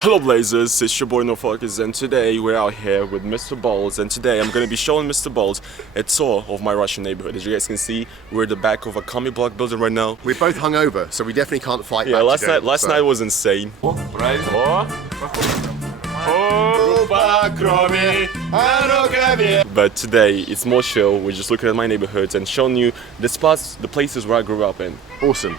Hello Blazers, it's your boy NFKRZ, and today we're out here with Mr. Balls, and today I'm going to be showing Mr. Balls a tour of my Russian neighborhood. As you guys can see, we're at the back of a commie block building right now. We're both hungover, so we definitely can't fight back today. Last night was insane. But today it's more chill. We're just looking at my neighborhoods and showing you the spots, the places where I grew up in. Awesome.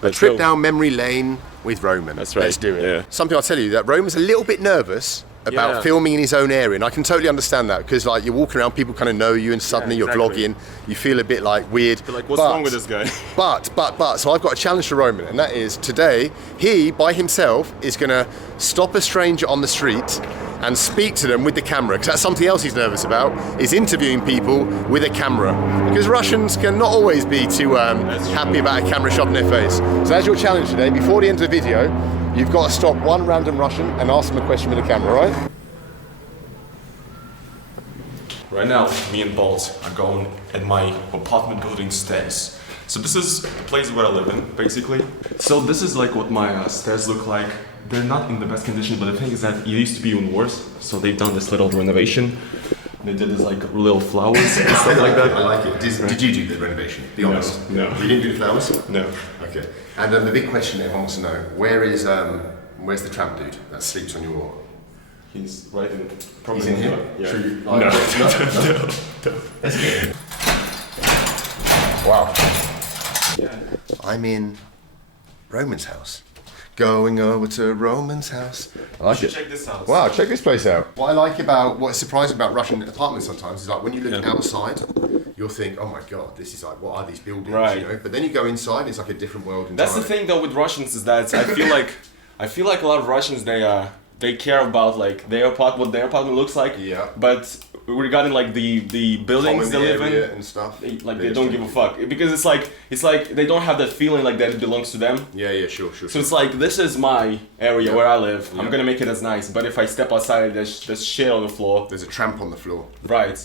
A trip down memory lane with Roman. That's right. Let's do it. Yeah. Something I'll tell you, that Roman's a little bit nervous about filming in his own area, and I can totally understand that, because like you're walking around, people kind of know you, and suddenly you're vlogging, you feel a bit like weird. But like, what's wrong with this guy? But, so I've got a challenge for Roman, and that is today, he, by himself, is gonna stop a stranger on the street and speak to them with the camera, because that's something else he's nervous about, is interviewing people with a camera. Because Russians can not always be too happy about a camera shoved in their face. So that's your challenge today. Before the end of the video, you've got to stop one random Russian and ask them a question with a camera, right? Right now, me and Balls are going at my apartment building stairs. So this is the place where I live in, basically. So this is like what my stairs look like. They're not in the best condition, but the thing is that it used to be even worse. So they've done this little renovation. They did this like little flowers and stuff like that. I like it. Did you do the renovation? Be honest. No. You didn't do the flowers? No. Okay. And the big question everyone wants to know, where's the tramp dude that sleeps on your wall? He's right in. Probably He's in here? Yeah. Should you, No. Let's get him. Wow. Yeah. I'm in Roman's house. Going over to Roman's house. I like it. Check this out. Wow, check this place out. What I like about, what's surprising about Russian apartments sometimes is like when you look outside, you'll think, oh my god, this is like, what are these buildings? Right. You know? But then you go inside, it's like a different world entirely. That's the thing though with Russians, is that I feel like a lot of Russians, they care about like what their apartment looks like. Yeah. But regarding like the buildings they live in and stuff, they don't give a fuck, because it's like they don't have that feeling like that it belongs to them. Yeah, sure. So it's like, this is my area where I live. I'm gonna make it as nice. But if I step outside, there's shit on the floor. There's a tramp on the floor. Right.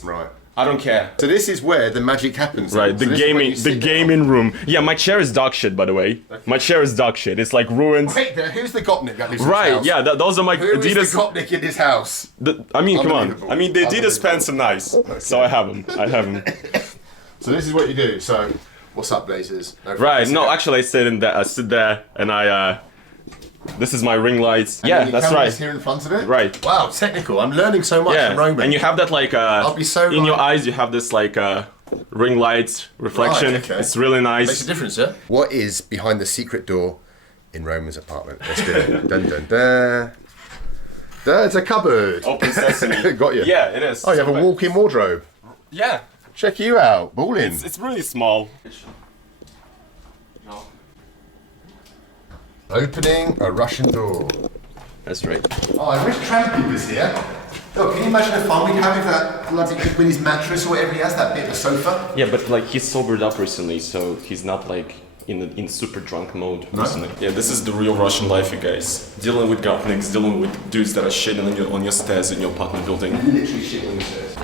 I don't care. So this is where the magic happens. Right, so the gaming room. Yeah, my chair is dog shit, by the way. My chair is dog shit. It's like ruined. Wait, who's the Gopnik that lives in Right, this house? yeah, those are my Who Adidas. is the Gopnik in this house? I mean, come on. Unbelievable. I mean, the Adidas pants are nice, so I have them. So this is what you do. So, what's up, Blazers? Right. No, actually, I sit there, and this is my ring lights. Yeah, that's right. Here in front of it. Right. Wow, technical. I'm learning so much from Roman. And you have that like I'll be so in your eyes. You have this like ring lights reflection. Right, okay. It's really nice. Makes a difference, yeah. What is behind the secret door in Roman's apartment? Let's do it. Dun dun dun. There's a cupboard. Open sesame. Got you. Yeah, it is. Oh, you have a walk-in wardrobe. Yeah. Check you out. Ballin'. It's really small. Opening a Russian door. That's right. Oh, I wish Trampy was here. Look, can you imagine the fun we'd have if that bloody with his mattress or whatever he has, that bit of a sofa? Yeah, but like he's sobered up recently, so he's not like in super drunk mode recently. Yeah, this is the real Russian life, you guys. Dealing with gopniks, dealing with dudes that are shitting on your stairs in your apartment building. Literally shit on the stairs.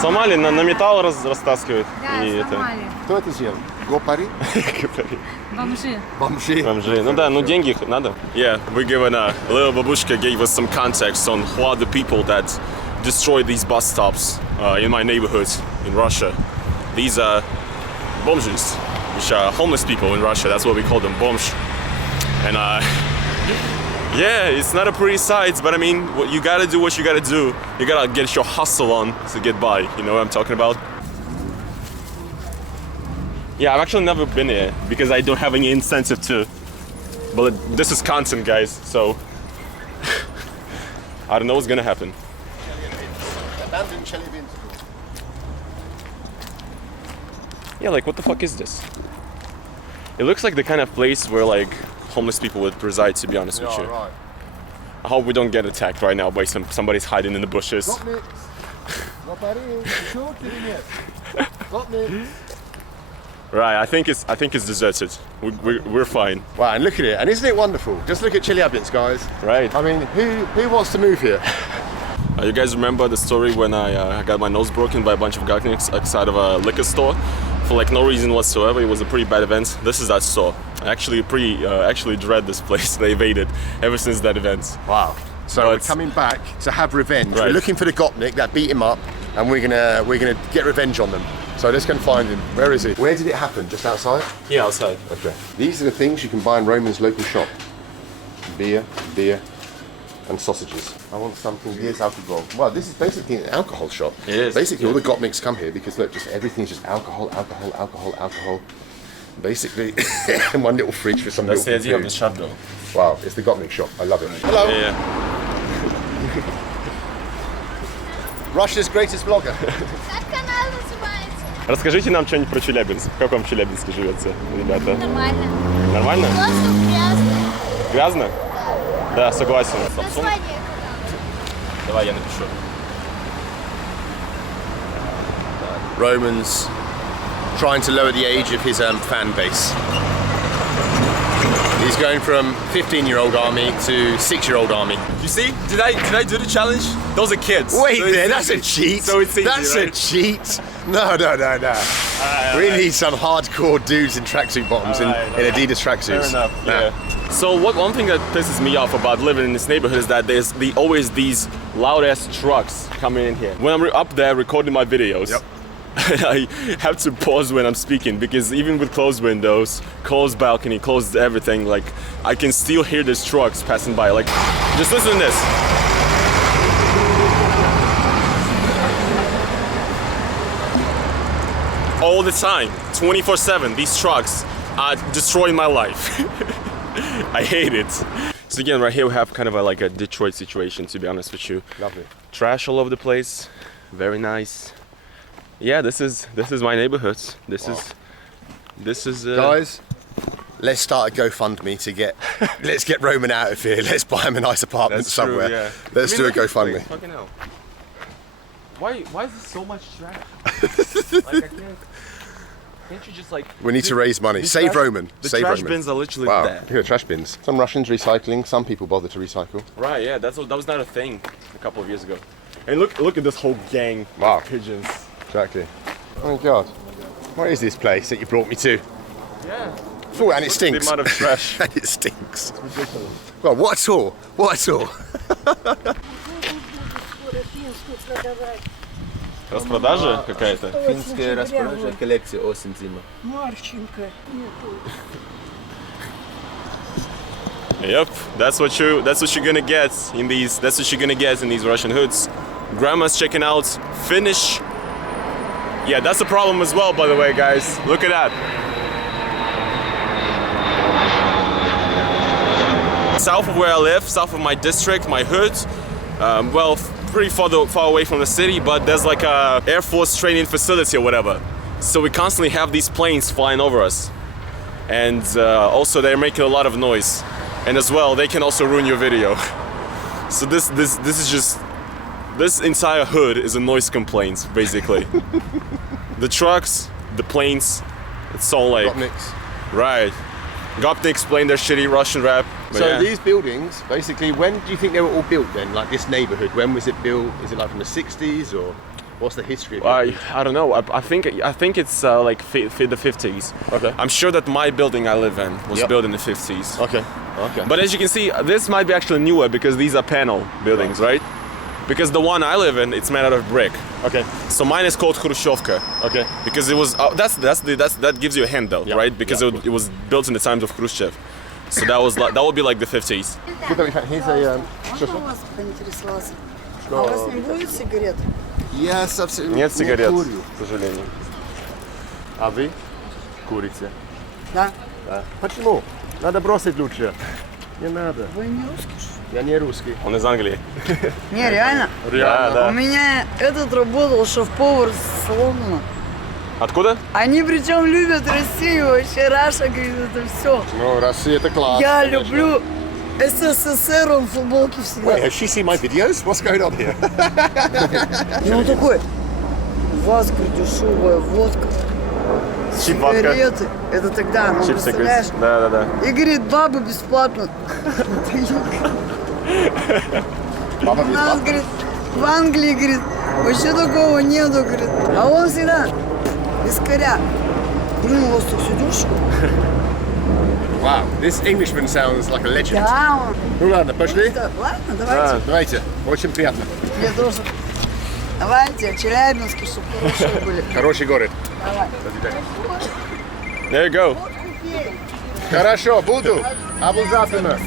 Сломали, на металл растаскивают. Да, сломали. Кто это сделал? Гопари? Бомжи. Бомжи. Ну да, ну деньги надо. Yeah, we're given little babushka gave us some context on who are the people that destroy these bus stops in my neighborhood in Russia. These are bomzhis, which are homeless people in Russia. That's what we call them, bomzh. And yeah, it's not a pretty sight, but I mean, you gotta do what you gotta do. You gotta get your hustle on to get by. You know what I'm talking about? Yeah, I've actually never been here because I don't have any incentive to. But this is content, guys, so I don't know what's gonna happen. Yeah, like what the fuck is this? It looks like the kind of place where like homeless people would reside, to be honest with you. Right. I hope we don't get attacked right now by somebody's hiding in the bushes. Right, I think it's deserted. We're fine. Wow, and look at it, and isn't it wonderful? Just look at Chelyabinsk, guys. Right. I mean, who wants to move here? You guys remember the story when I got my nose broken by a bunch of gopniks outside of a liquor store for like no reason whatsoever? It was a pretty bad event. This is that store. I actually actually dread this place. They evaded ever since that event. Wow. So we're coming back to have revenge. Right. We're looking for the gopnik that beat him up, and we're gonna get revenge on them. So let's go and find him. Where is he? Where did it happen? Just outside? Yeah, outside. Okay. These are the things you can buy in Roman's local shop. Beer, and sausages. I want something. Here's alcohol. Well, this is basically an alcohol shop. It is. Basically, all the gopniks come here because look, just everything's just alcohol. Basically, and one little fridge for some. That's the idea of the shop, though. Wow, it's the gopnik shop. I love it. Hello. Yeah. Russia's greatest blogger. Как канал называется? Расскажите нам что-нибудь про Челябинск. Как вам в Челябинске живется, ребята? Нормально. Нормально? Воздух грязный. Грязно? Да, согласен. Название канала. Давай я напишу. Roman's trying to lower the age of his fan base. He's going from 15-year-old army to 6-year-old army. You see? Did I do the challenge? Those are kids. Wait so there, that's a cheat. So it's easy, that's right? a cheat. No. We need some hardcore dudes in tracksuit bottoms in Adidas tracksuits. Fair enough. Yeah. So one thing that pisses me off about living in this neighborhood is that there's always these loud ass trucks coming in here. When I'm up there recording my videos, I have to pause when I'm speaking because even with closed windows, closed balcony, closed everything, like I can still hear these trucks passing by. Like, just listen to this. All the time, 24/7, these trucks are destroying my life. I hate it. So again, right here we have kind of like a Detroit situation, to be honest with you. Lovely. Trash all over the place, very nice. Yeah, this is my neighborhood. This is Guys, let's start a GoFundMe to let's get Roman out of here. Let's buy him a nice apartment That's somewhere. true, yeah. Let's do a look at this GoFundMe. place, fucking hell. Why is there so much trash? Like can't you just like... We need to raise money. Save Roman. The Save trash Roman. bins are literally Wow, there. look at the trash bins. Some Russians recycling, some people bother to recycle. Right, yeah, that was not a thing a couple of years ago. And look at this whole gang of pigeons. Exactly. Oh my god. What is this place that you brought me to? Yeah. Oh, and it stinks. The amount of trash. And it stinks. It's ridiculous. Well, what a tour. What a tour. Распродажа какая-то? Финская распродажа коллекции осень зима. Марченко. Yep, that's what you're gonna get in these Russian hoods. Grandma's checking out Finnish. Yeah, that's a problem as well, by the way, guys. Look at that. South of where I live, south of my district, my hood, well, pretty far away from the city, but there's like a Air Force training facility or whatever. So we constantly have these planes flying over us. And also they're making a lot of noise. And as well, they can also ruin your video. So this is just, this entire hood is a noise complaint, basically. The trucks, the planes, it's all like... Gopniks. Right. Gopniks playing their shitty Russian rap. So these buildings, basically, when do you think they were all built then? Like this neighborhood, when was it built? Is it like from the 60s or what's the history of it? I don't know. I think it's like the 50s. Okay. I'm sure that my building I live in was built in the 50s. Okay. But as you can see, this might be actually newer because these are panel buildings, right? Because the one I live in, it's made out of brick. Okay. So mine is called Khrushchevka. Okay. Because it was that gives you a hint though, right? Because it was built in the times of Khrushchev. So that would be like the 50s. Good that we found. Here's a... Можно у вас поинтересоваться? А у вас не будет сигарет? Я совсем Нет сигарет, курю. к сожалению. А вы курите? Да. Да. Почему? Надо бросить лучше. Не надо. Вы не русский? Я не русский. Он из Англии. Не, реально? Да. У меня этот работал шеф-повар с Лондона. Откуда? Они причем любят Россию, вообще Раша, говорит, это все. Ну, Россия это класс. Я люблю СССР, он в футболке всегда. Wait, has she seen my videos? What's going on here? И он такой, у вас, говорит, дешевая водка, сигареты. Это тогда, ну, представляешь? Да. И говорит, бабы бесплатно. Мама У нас, говорит, В Англии, говорит, вообще такого нету, говорит. А он всегда вискаря. Блин, у вас так все дешево. Wow, this Englishman sounds like a legend. Да, он. Ну ладно, пошли. Так, ладно, давайте. Давайте, очень приятно. Мне тоже. Давайте, Челябинске, чтобы хорошие были. Хороший город. Давай. There you go. Хорошо, буду. Обязательно.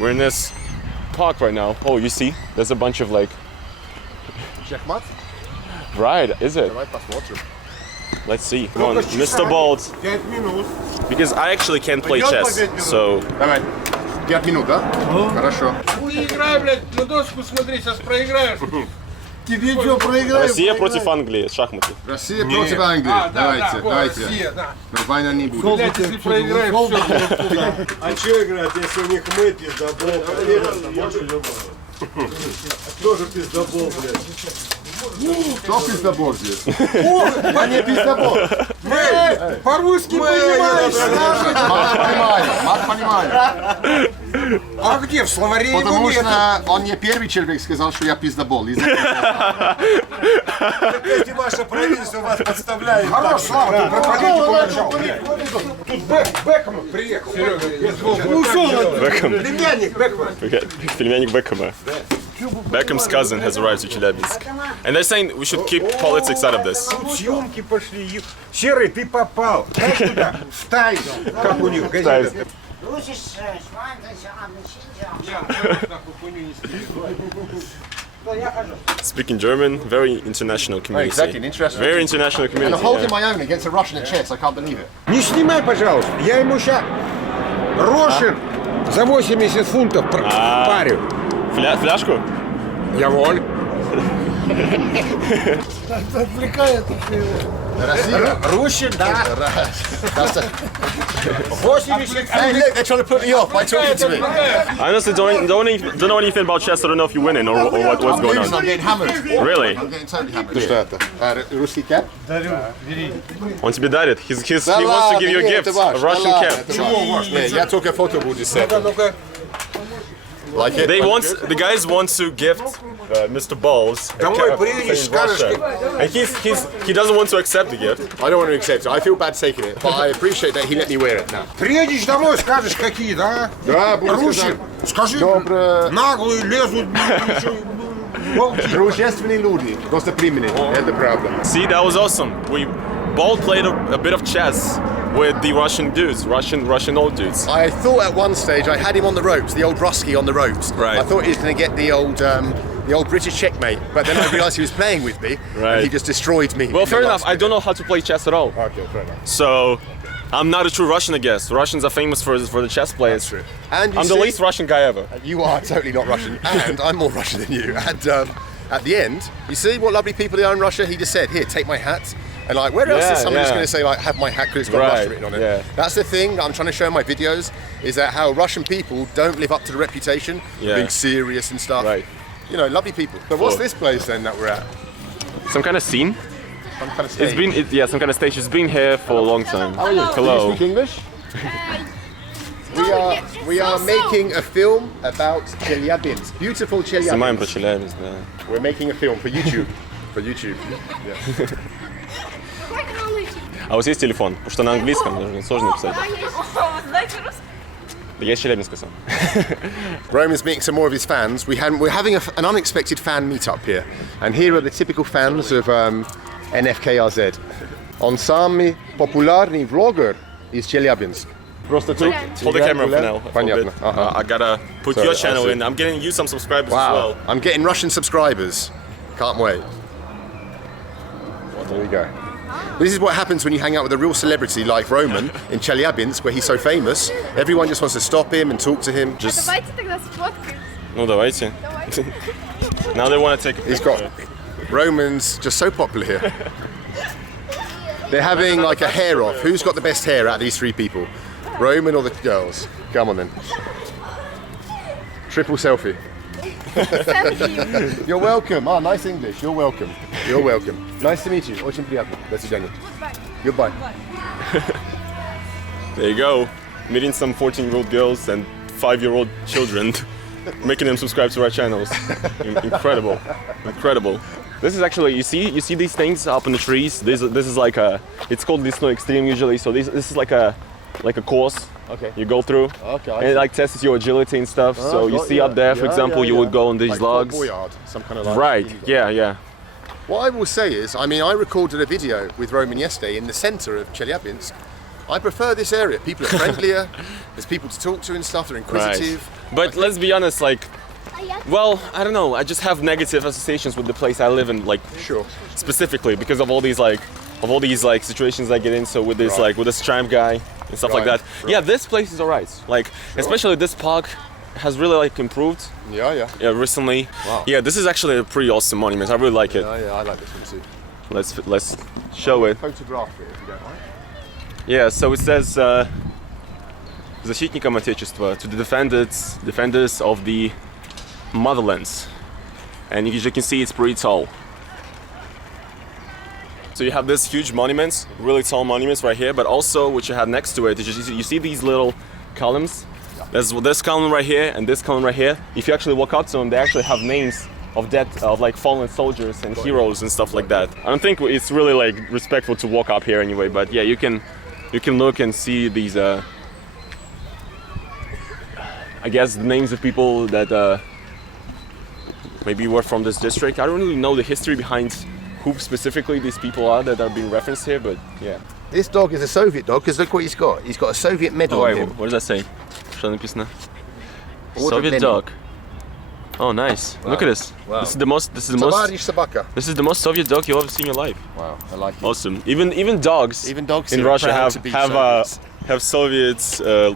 We're in this park right now. Oh, you see? There's a bunch of like. Шахмат? Right, is it? Давай посмотрим. Let's see. Come on, Mr. Bolt. 5 минут. Because I actually can't play chess, so. Давай. 5 минут, да? Хорошо. Играй, блядь, на доску смотри, сейчас проиграешь. Тебе что, проиграем? Россия против Англии, шахматы. Россия против Англии. Давайте, давайте. Россия, да. Но война не будет. Блядь, если проиграешь, все. А что играть, если у них мы пиздобол? Тоже пиздобол, блядь. Кто пиздобол здесь? А не пиздобол. По-русски понимаешь? Мат понимаю. А где? В словаре его Потому нет. что он не первый человек сказал, что я пиздобол. Если ваше правительство вас подставляет. Хорош, Слава, ты про политику начал. Тут Бекхэм приехал. Beckham. Племянник Бекхэма. Племянник Beckham. Beckham's cousin has arrived to Chelyabinsk. And they're saying we should keep politics out of this. Съемки пошли. Серый, ты попал. Знаешь куда? В Тай. Как у них газета. Speaking German, very international community. Exactly, an international Very international And community. holding yeah. my own against a Russian at chess, I can't believe it. Не снимай, пожалуйста. Я ему сейчас Рошин за 80 фунтов парю. Фляжку? Я воль. Россия? Русин, да. That's a... 80 Hey, look, they're trying to put me off by talking to me. I honestly don't know anything about chess. I don't know if you're winning or what's I'm going losing, I'm on. getting hammered. Really? I'm getting totally hammered. Что это? Русский кэп? Он тебе дарит. He wants to give you a gift, a Russian cap. Yeah, я только фото буду снимать. Like it? The guys want to gift Mr. Balls a Домой cap приедешь, saying скажешь, Russia. And he doesn't want to accept the gift. I don't want to accept it. I feel bad taking it, but I appreciate that he let me wear it now. приедешь домой, скажешь, какие, да? Да, буду Русин, скажи, Доброе. наглые лезут, волки. Дружественные люди, гостеприимные. Это правда. See, that was awesome. Ball played a bit of chess with the Russian dudes, Russian old dudes. I thought at one stage I had him on the ropes, the old Rusky on the ropes. Right. I thought he was going to get the old British checkmate, but then I realised he was playing with me, Right. and he just destroyed me. Well, in the fair enough. last I don't know how to play chess at all. minute. Okay, fair enough. So, I'm not a true Russian, I guess. Russians are famous for the chess players. True. And you I'm the see, least Russian guy ever. You are totally not Russian, and I'm more Russian than you. And at the end, you see what lovely people they are in Russia? He just said, here, take my hat. And like, where else Yeah, is somebody just yeah. going to say, like, have my hat because it's got Right, Russia written on it? yeah. That's the thing I'm trying to show in my videos, is that how Russian people don't live up to the reputation Yeah. of being serious and stuff. Right. You know, lovely people. So what's Cool. this place then that we're at? Some kind of scene. Some kind of stage. Some kind of stage. It's been here for a long time. Do you Hello. speak English? We are making a film about Chelyabinsk. Beautiful Снимаем про Chelyabinsk. Челябинск, да. We're making a film for YouTube. For YouTube. Yeah. Какой канал найти? А у вас есть телефон? Потому что на английском даже сложно писать. Знаете русский? Да я из Челябинска сам. Roman's meeting some more of his fans. We're having an unexpected fan meetup here. And here are the typical fans of NFKRZ. On самый популярный vlogger из Chelyabinsk. Просто тут. Hold the camera for now. for a bit. Понятно. Ага. I gotta put So, your I channel see. in. I'm getting you some subscribers as Wow. well. I'm getting Russian subscribers. Can't wait. There we go. This is what happens when you hang out with a real celebrity like Roman in Chelyabinsk, where he's so famous. Everyone just wants to stop him and talk to him. Just Давайте тогда сфоткаем. Ну давайте. Now they want to take a he's picture. got Roman's just so popular here. They're having like a hair off. Who's got the best hair out of these three people? Roman or the girls? Come on then. Triple selfie. You're welcome. Oh, nice English. You're welcome. You're welcome. Nice to meet you. Очень приятно. До свидания. Goodbye. There you go. Meeting some 14-year-old girls and 5-year-old children making them subscribe to our channels. Incredible, incredible. This is actually, you see these things up in the trees. This is like a, it's called Disno Extreme usually. So this is like a course. Okay. You go through. Okay. And it like tests your agility and stuff. So you see up there, for example, you would go on these like logs. Boyard, some kind of like. Right. Yeah. What I will say is, I mean, I recorded a video with Roman yesterday in the centre of Chelyabinsk. I prefer this area. People are friendlier. There's people to talk to and stuff. They're inquisitive. Right. But let's be honest, like, well, I don't know. I just have negative associations with the place I live in, like, Sure. specifically because of all these situations I get in. So with this with this tramp guy and stuff like Right, that. right. Yeah, this place is alright. Like, especially this park has really like improved. Yeah. Recently. Wow. Yeah, this is actually a pretty awesome monument. I really like it. Yeah, I like this one too. Let's show it. Photograph it if you don't mind. Yeah, so it says защитникам Отечества, to the defenders of the motherlands. And as you can see, it's pretty tall. So you have this huge monuments, really tall monuments right here, but also what you have next to it is you see these little columns. There's this column right here and this column right here. If you actually walk up to them, they actually have names of like fallen soldiers and heroes and stuff like that. I don't think it's really like respectful to walk up here anyway, but yeah, you can look and see these I guess the names of people that maybe were from this district. I don't really know the history behind who specifically these people are that are being referenced here, but yeah. This dog is a Soviet dog because look what he's got. He's got a Soviet medal Oh on wait, him. what does that say? Что написано? Order of Soviet Lenin. dog. Oh, nice. Look at this. Wow. This is the most Tavarish Sabaka. This is the most Soviet dog you'll ever see in your life. Wow, I like it. Awesome. Even dogs. Even dogs in are Russia proud have to be Soviets. have Soviet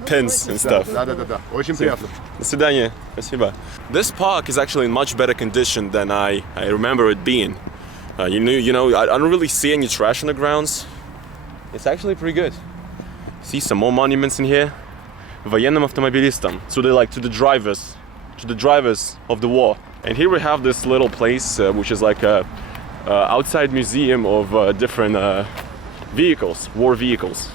pins and stuff. Да. Очень приятно. До свидания. Спасибо. This park is actually in much better condition than I remember it being. You know, I don't really see any trash on the grounds. It's actually pretty good. See some more monuments in here. Военным автомобилистам, to the drivers of the war. And here we have this little place, which is like a outside museum of different vehicles, war vehicles.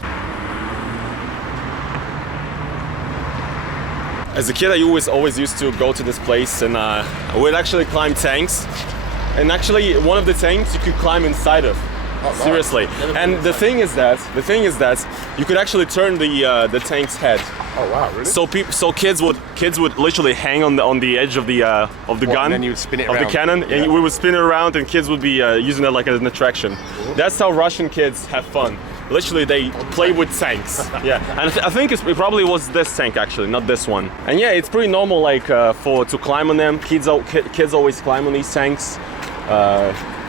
As a kid, I always used to go to this place, and I would actually climb tanks. And actually, one of the tanks you could climb inside of. wow. Seriously. And the thing is that you could actually turn the tank's head. Oh wow, really? So kids would literally hang on the edge of the gun, and then you would spin it of around. the cannon, Yeah. and we would spin it around, and kids would be using it like an attraction. That's how Russian kids have fun. Literally, they play with tanks. Yeah, and I think it probably was this tank actually, not this one. And yeah, it's pretty normal like to climb on them. Kids always climb on these tanks.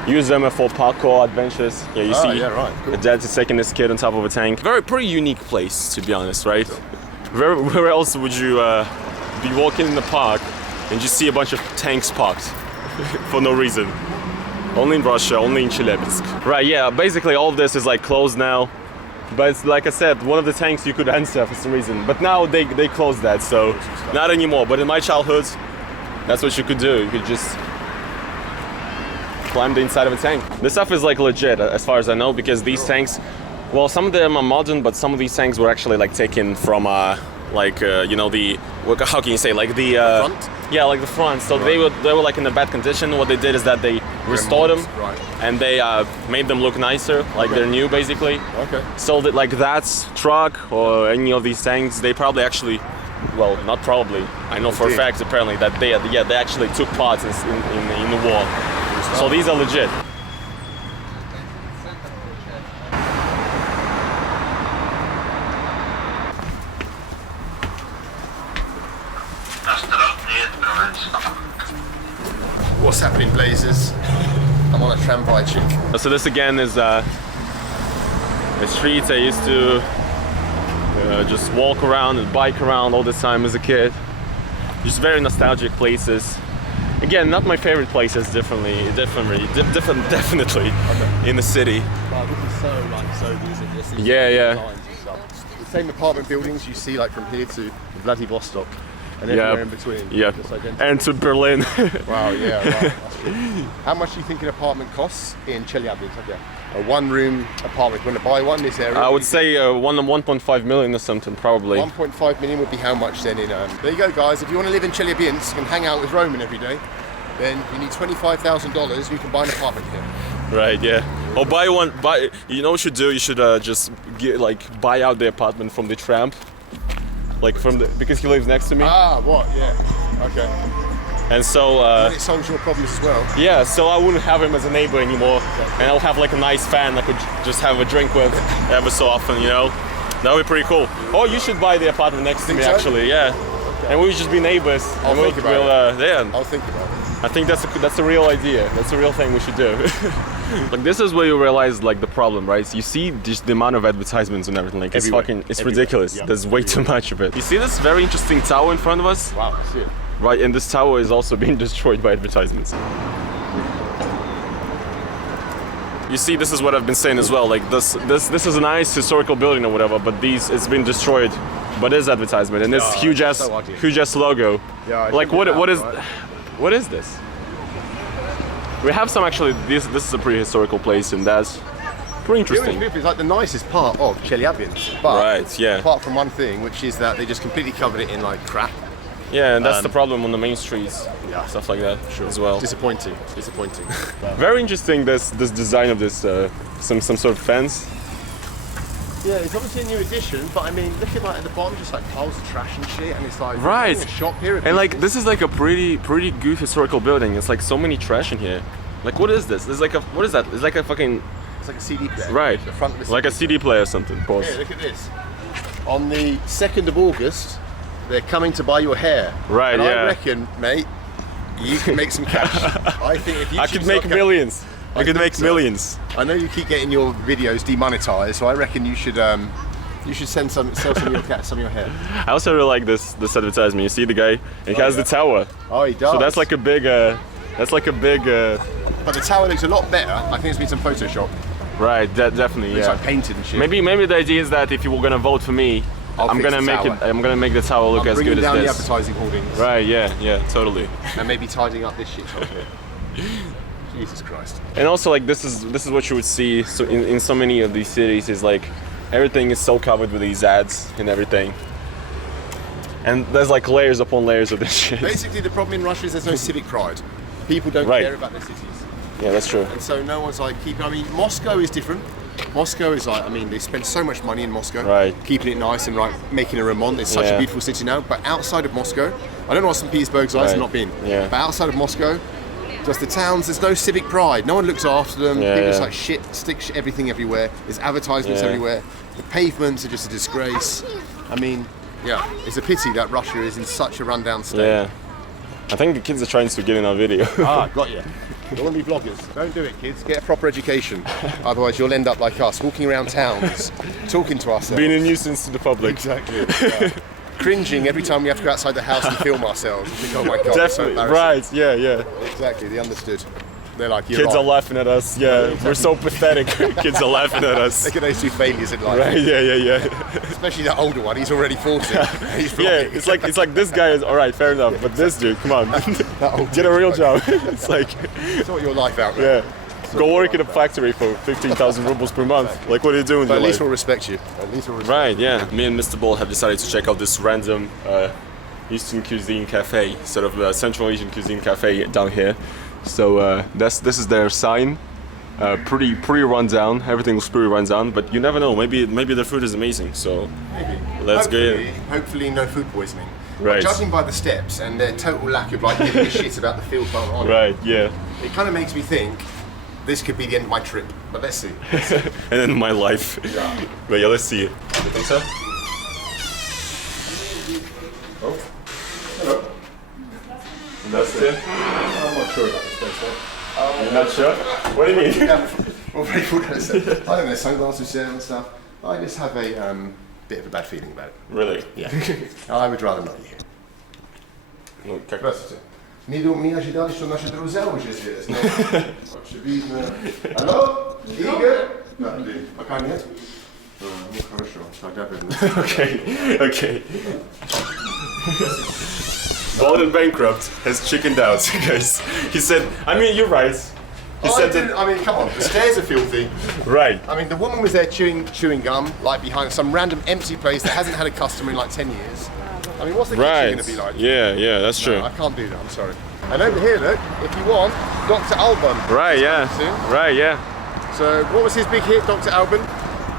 Use them for parkour adventures. Yeah, you see, yeah, right. Cool. a dad is taking his kid on top of a tank. Pretty unique place, to be honest, right? Where else would you be walking in the park and just see a bunch of tanks parked for no reason? Only in Russia, only in Chelyabinsk. Right, yeah, basically all of this is like closed now. But it's, like I said, one of the tanks you could enter for some reason. But now they closed that, so not anymore. But in my childhood, that's what you could do. You could just climb the inside of a tank. This stuff is like legit as far as I know, because these tanks, well, some of them are modern, but some of these tanks were actually like taken from you know, how can you say, like the front? Yeah, like the front. So they were like in a bad condition. What they did is that they restored them, Right. and they made them look nicer, like they're new basically. Okay. So that like that truck or any of these tanks, they probably actually, well, not probably, I know for a did. fact apparently that they actually took part in the war. So these are legit. What's happening, Blazers? I'm on a tramway chick. So this again is a street I used to just walk around and bike around all the time as a kid. Just very nostalgic places. Again, not my favorite places, definitely in the city. Yeah. The same apartment buildings you see like from here to Vladivostok. and everywhere in between. Yeah. Just identical. And to Berlin. Wow, yeah, right. That's true. How much do you think an apartment costs in Chelyabinsk? Like a one-room apartment. If you want to buy one in this area? I would say 1.5 million or something, probably. 1.5 million would be how much then in... There you go, guys. If you want to live in Chelyabinsk and hang out with Roman every day, then you need $25,000. You can buy an apartment here. Right, yeah. Or buy one. You know what you should do? You should just buy out the apartment from the tramp, because he lives next to me. Ah, what? Yeah. Okay. And so. It solves your problems as well. Yeah. So I wouldn't have him as a neighbor anymore, and I'll have like a nice fan I could just have a drink with ever so often. You know, that would be pretty cool. Oh, you should buy the apartment next to me, actually. Yeah. Okay. And we would just be neighbors. I'll think about it. Yeah. I'll think about it. I think that's a real idea. That's a real thing we should do. Like this is where you realize like the problem, right? So you see just the amount of advertisements and everything. Like it's ridiculous. Yeah. There's way too much of it. You see this very interesting tower in front of us? Wow, I see it. Right, and this tower is also being destroyed by advertisements. You see, this is what I've been saying as well. Like this is a nice historical building or whatever, but it's been destroyed. But there's advertisement and this huge ass logo. Yeah, like what is this? We have some actually. This is a pretty historical place, and that's pretty interesting. It's like the nicest part of Chelyabinsk, but Right, yeah. apart from one thing, which is that they just completely covered it in like crap. Yeah, and that's the problem on the main streets, stuff like that as well. Disappointing. Very interesting. This design of this some sort of fence. Yeah, it's obviously a new addition, but I mean, look at the bottom, just like piles of trash and shit, and it's like Right. a shop here. And like this is like a pretty good historical building. It's like so many trash in here. Like what is this? It's like what is that? It's like a fucking It's like a CD player. right. The front of the Like a CD player or something. Pause. Yeah, look at this. On the 2nd of August, they're coming to buy your hair. Right, and yeah. I reckon, mate, you can make some cash. I think if you I could make millions. I could make millions. I know you keep getting your videos demonetized, so I reckon you should sell some of your hair. I also really like this advertisement. You see the guy? He has the tower. Oh, he does. So that's like a big. But the tower looks a lot better. I think it's been some Photoshop. Right. Definitely. It's Yeah. like painted and shit. Maybe the idea is that if you were gonna vote for me, I'm fix gonna the make tower. I'm gonna make the tower look as bringing good down as the this. advertising hoardings. Right. Yeah. Totally. And maybe tidying up this shit shop here. Jesus Christ. And also like this is what you would see so in so many of these cities is like everything is so covered with these ads and everything. And there's like layers upon layers of this shit. Basically, the problem in Russia is there's no civic pride. People don't Right. care about their cities. Yeah, that's true. And so no one's like keeping. I mean, Moscow is different. Moscow is like, I mean, they spend so much money in Moscow, Right. keeping it nice and like making a remont. It's such a Yeah. beautiful city now. But outside of Moscow, I don't know what St. Petersburg's like. I've Right. not been. Yeah. But outside of Moscow, just the towns, there's no civic pride. No one looks after them. Yeah, People just yeah. like stick everything everywhere. There's advertisements Yeah. everywhere. The pavements are just a disgrace. I mean, yeah, it's a pity that Russia is in such a rundown state. Yeah. I think the kids are trying to get in our video. Ah, got you. Don't want to be vloggers. Don't do it, kids. Get a proper education. Otherwise, you'll end up like us, walking around towns, talking to ourselves. Being a nuisance to the public. Exactly. Yeah. Cringing every time we have to go outside the house and film ourselves. You think, oh my god, it's so Definitely. embarrassing. Right. Yeah. Exactly. They understood. They're like, you're Kids right. are laughing at us. Yeah. We're so pathetic. Kids are laughing at us. Look at those two failures in life. Right. Yeah. Especially the older one. He's already 40. He's Yeah. vlogging. It's like this guy is all right. Fair enough. But this dude, come on, That old get a real job. It's like. Sort your life out, man. Yeah. Go work in a factory for 15,000 rubles per month. Like, what are you doing with But your at least life? we'll respect you. At least we'll respect Right, yeah. Me and Mr. Ball have decided to check out this random Eastern cuisine cafe, sort of Central Asian cuisine cafe down here. So this is their sign. Pretty run down. Everything was pretty run down, but you never know. Maybe their food is amazing. So let's go in. Hopefully no food poisoning. Right. Judging by the steps and their total lack of like giving a shit about the field plant on, Right, yeah. it kind of makes me think this could be the end of my trip. But let's see. And then my life. Yeah. But yeah, let's see it. You think so? Oh, hello. That's it. I'm not sure about this place. You're not sure? What do you mean? Well, very good. I don't know, sunglasses there and stuff. I just have a bit of a bad feeling about it. Really? Yeah. I would rather not eat here. Ну, как? Здравствуйте. Не ожидали, что наши друзья уже здесь. Очевидно. Алло? Игорь? Да, блин, пока нет. Okay. Bald and Bankrupt has chickened out, guys. He said, I mean, you're right. He said that, I mean, come on, the stairs are filthy. right. I mean, the woman was there chewing gum, like behind some random empty place that hasn't had a customer in like 10 years. I mean, what's the kitchen going to be like? Yeah, that's true. No, I can't do that, I'm sorry. And over here, look, if you want, Dr. Alban. Right, yeah. Soon. Right, yeah. So, what was his big hit, Dr. Alban?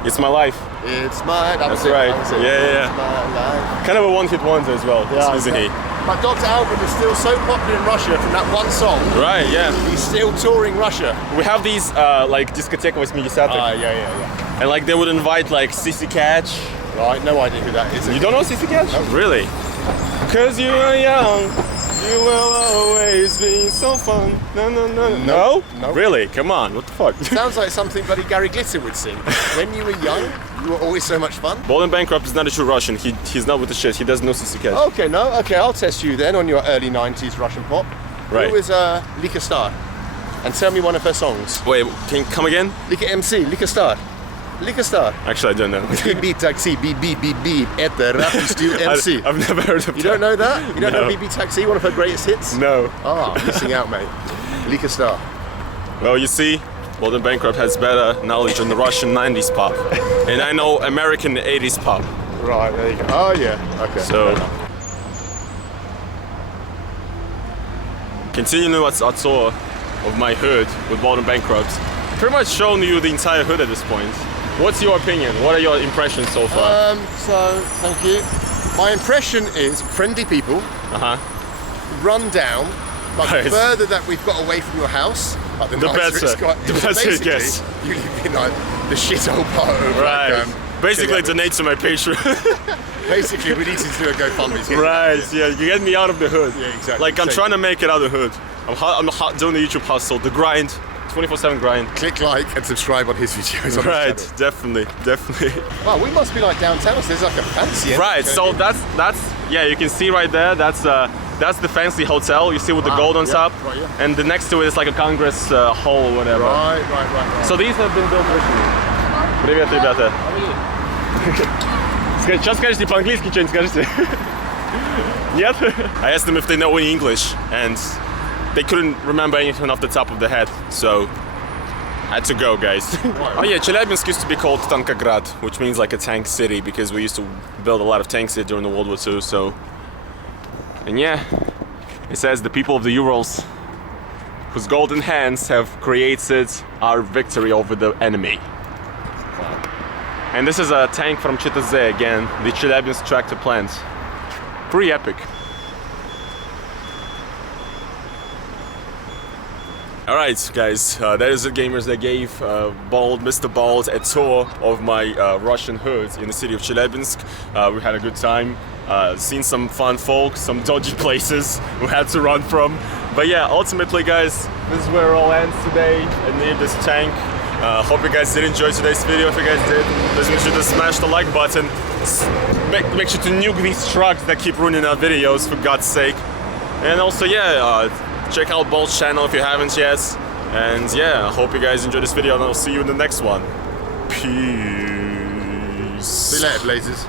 It's my life. It's my... That's right. That was it. Yeah. It's my life. Kind of a one-hit wonder as well, isn't he? But Dr. Alban is still so popular in Russia from that one song. Right, yeah. He's still touring Russia. We have these like discotheque 80-х. Yeah. And like they would invite like Sissy Catch. Right, no idea who that is. You don't know Sissy Catch? No. Really? Because you are young, you will always be so fun. No? Really? Come on, what the fuck? Sounds like something bloody Gary Glitter would sing. When you were young, you were always so much fun. Bald and Bankrupt is not a true Russian. He's not with the shit. He doesn't know Sissy Catch. Okay, I'll test you then on your early 90s Russian pop. Right. Who is Lika Star? And tell me one of her songs. Wait, can you come again? Lika MC, Lika Star. Lika Star. Actually, I don't know. BB Taxi, beep, это rap стил MC. I've never heard of You don't know that? You don't No. know BB Taxi, one of her greatest hits? No. Missing out, mate. Lika Star. Well, you see, Bald and Bankrupt has better knowledge on the Russian 90s pop. And I know American 80s pop. Right, there you go. Oh, yeah. Okay. So, continuing what's our tour of my hood with Bald and Bankrupt, pretty much shown you the entire hood at this point. What's your opinion? What are your impressions so far? Thank you. My impression is friendly people, run down, but Right. the further that we've got away from your house, like the nicer better. it's got. The better it basically, gets. You live in like the shithole part of Right. Basically, Chile. donate to my Patreon. Basically, we need to do a GoFundMe. Right, yeah, you get me out of the hood. Yeah, exactly. Like, I'm Same. trying to make it out of the hood. I'm doing the YouTube hustle, the grind, 24/7 grind. Click like and subscribe on his videos. On Right, his channel. definitely. Wow, we must be like downtown. So there's like a fancy. Right, so that's yeah, you can see right there. That's the fancy hotel. You see with the gold on yeah, top, right, yeah. and the next to it is like a Congress hall or whatever. Right. So these have been built originally. Привет, ребята. Сейчас скажите по-английски что-нибудь скажите. Нет? I asked them if they know any English, and they couldn't remember anything off the top of their head, so I had to go, guys. Oh yeah, Chelyabinsk used to be called Tankograd, which means like a tank city, because we used to build a lot of tanks here during the World War II, so... And yeah, it says the people of the Urals, whose golden hands have created our victory over the enemy. And this is a tank from Chitazé again, the Chelyabinsk tractor plant. Pretty epic. Alright guys, that is it, gamers. That gave Mr. Bald a tour of my Russian hood in the city of Chelyabinsk. We had a good time, seen some fun folk, some dodgy places we had to run from. But yeah, ultimately guys, this is where it all ends today, and near this tank. Hope you guys did enjoy today's video. If you guys did, please make sure to smash the like button. Make sure to nuke these trucks that keep ruining our videos, for God's sake. And also, yeah, check out Bald's channel if you haven't yet. And yeah, I hope you guys enjoyed this video, and I'll see you in the next one. Peace. See you later, Blazers.